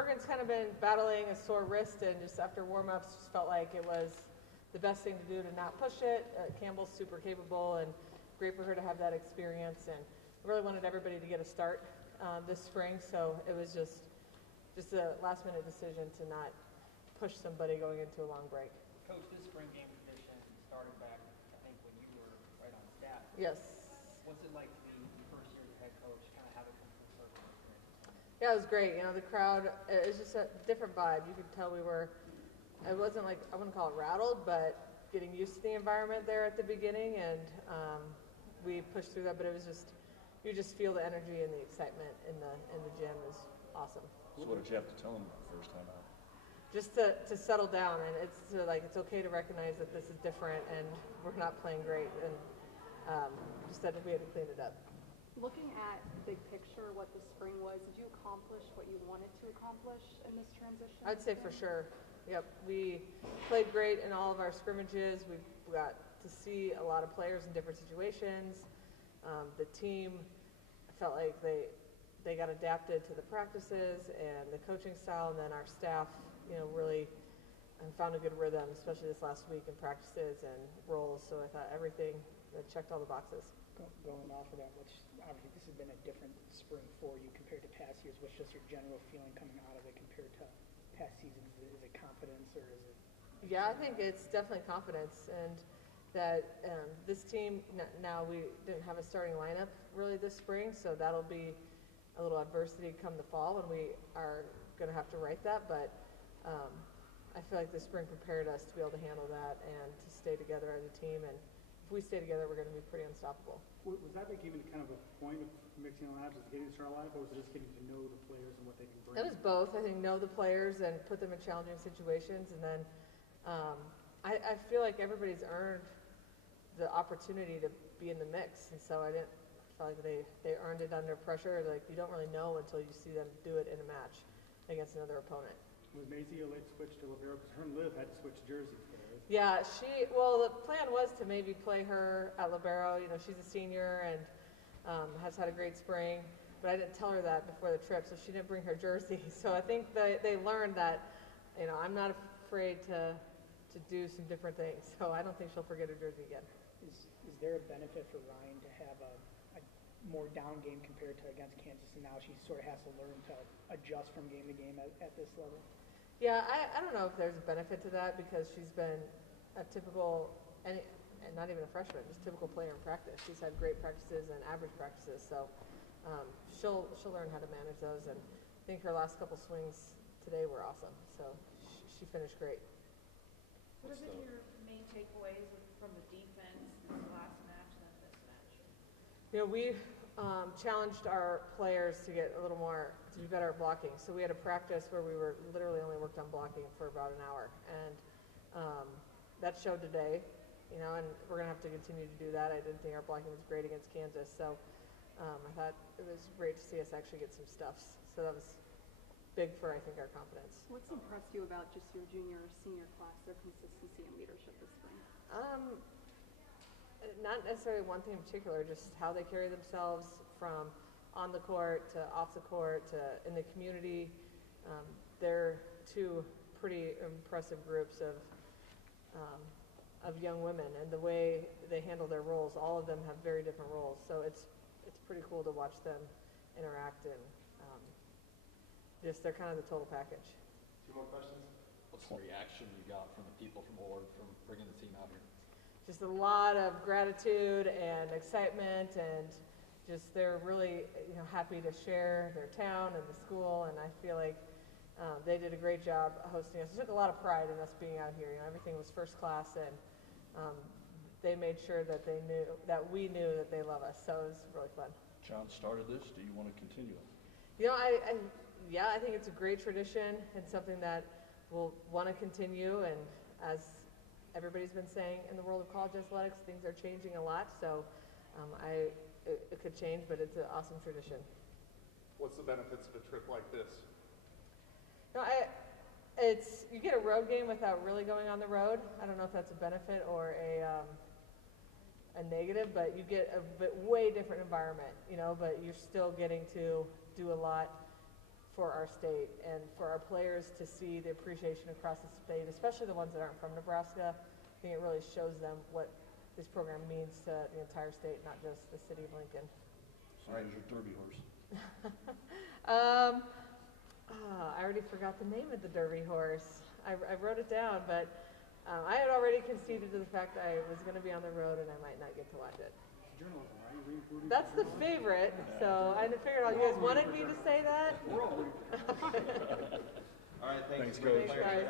Bergen's kind of been battling a sore wrist, and just after warm-ups, just felt like it was the best thing to do to not push it. Campbell's super capable, and great for her to have that experience, and really wanted everybody to get a start this spring, so it was just a last-minute decision to not push somebody going into a long break. Coach, this spring game tradition started back, I think, when you were right on staff. Yes. What's it like to be first year as head coach, kind of have it come full circle? Yeah, it was great. You know, the crowd, it was just a different vibe. You could tell it wasn't like, I wouldn't call it rattled, but getting used to the environment there at the beginning, and we pushed through that, but it was just, you just feel the energy and the excitement in the gym is awesome. So what did you have to tell them the first time out? Just to settle down, and it's okay to recognize that this is different and we're not playing great, and just that we had to clean it up. Looking at big picture, what the spring was, did you accomplish what you wanted to accomplish in this transition? I'd say for sure. Yep, we played great in all of our scrimmages. We got to see a lot of players in different situations. The team, I felt like they got adapted to the practices and the coaching style, and then our staff, really found a good rhythm, especially this last week in practices and roles. So I thought everything checked all the boxes. Going off of that, obviously this has been a different spring for you compared to past years. What's just your general feeling coming out of it compared to past seasons? Is it confidence, or is it? Yeah, I think it's definitely confidence, and that this team, now we didn't have a starting lineup really this spring, so that'll be a little adversity come the fall, and we are going to have to write that, but I feel like this spring prepared us to be able to handle that and to stay together as a team, and if we stay together, we're going to be pretty unstoppable. Was that like even kind of a point of mixing the lineups, just getting to start a lineup, or was it just getting to know the players and what they can bring? It was both. I think know the players and put them in challenging situations, and then I feel like everybody's earned the opportunity to be in the mix, and so I didn't feel like they earned it under pressure. Like, you don't really know until you see them do it in a match against another opponent. Was Maisie a late switch to libero? Because her and Liv had to switch jerseys today. Yeah, the plan was to maybe play her at libero. She's a senior and has had a great spring, but I didn't tell her that before the trip, so she didn't bring her jersey. So I think they learned that, I'm not afraid to do some different things. So I don't think she'll forget her jersey again. Is there a benefit for Ryan to have a more down game compared to against Kansas, and now she sort of has to learn to adjust from game to game at this level? Yeah, I don't know if there's a benefit to that, because she's been a typical, and not even a freshman, just typical player in practice. She's had great practices and average practices, so she'll learn how to manage those. And I think her last couple swings today were awesome, so she finished great. What have been your main takeaways from the defense this last match and then this match? We challenged our players to get a little more, to be better at blocking. So we had a practice where we were literally only worked on blocking for about an hour, and that showed today, and we're going to have to continue to do that. I didn't think our blocking was great against Kansas, so I thought it was great to see us actually get some stuffs. So that was big for, I think, our confidence. What's impressed you about just your junior or senior class, their consistency and leadership this spring? Not necessarily one thing in particular, just how they carry themselves from on the court to off the court to in the community. They're two pretty impressive groups of young women, and the way they handle their roles, all of them have very different roles. So it's pretty cool to watch them interact, and they're kind of the total package. Two more questions. What's the reaction you got from the people from Ord from bringing the team out here? Just a lot of gratitude and excitement, and just they're really happy to share their town and the school, and I feel like they did a great job hosting us. They took a lot of pride in us being out here. Everything was first class, and they made sure that we knew that they love us, so it was really fun. John started this. Do you want to continue it? I think it's a great tradition and something that we'll want to continue, and as everybody's been saying, in the world of college athletics, things are changing a lot, so it could change, but it's an awesome tradition. What's the benefits of a trip like this? You get a road game without really going on the road. I don't know if that's a benefit or a negative, but you get a way different environment, but you're still getting to do a lot for our state and for our players to see the appreciation across the state, especially the ones that aren't from Nebraska. I think it really shows them what this program means to the entire state, not just the city of Lincoln. So there's your Derby horse. I already forgot the name of the Derby horse. I wrote it down, but I had already conceded to the fact that I was going to be on the road and I might not get to watch it. Journalism, right? You're rooting for That's the favorite, so I figured out you guys wanted me to say that. We're all rooting for All right, thanks. Thanks, Coach. Thanks, guys.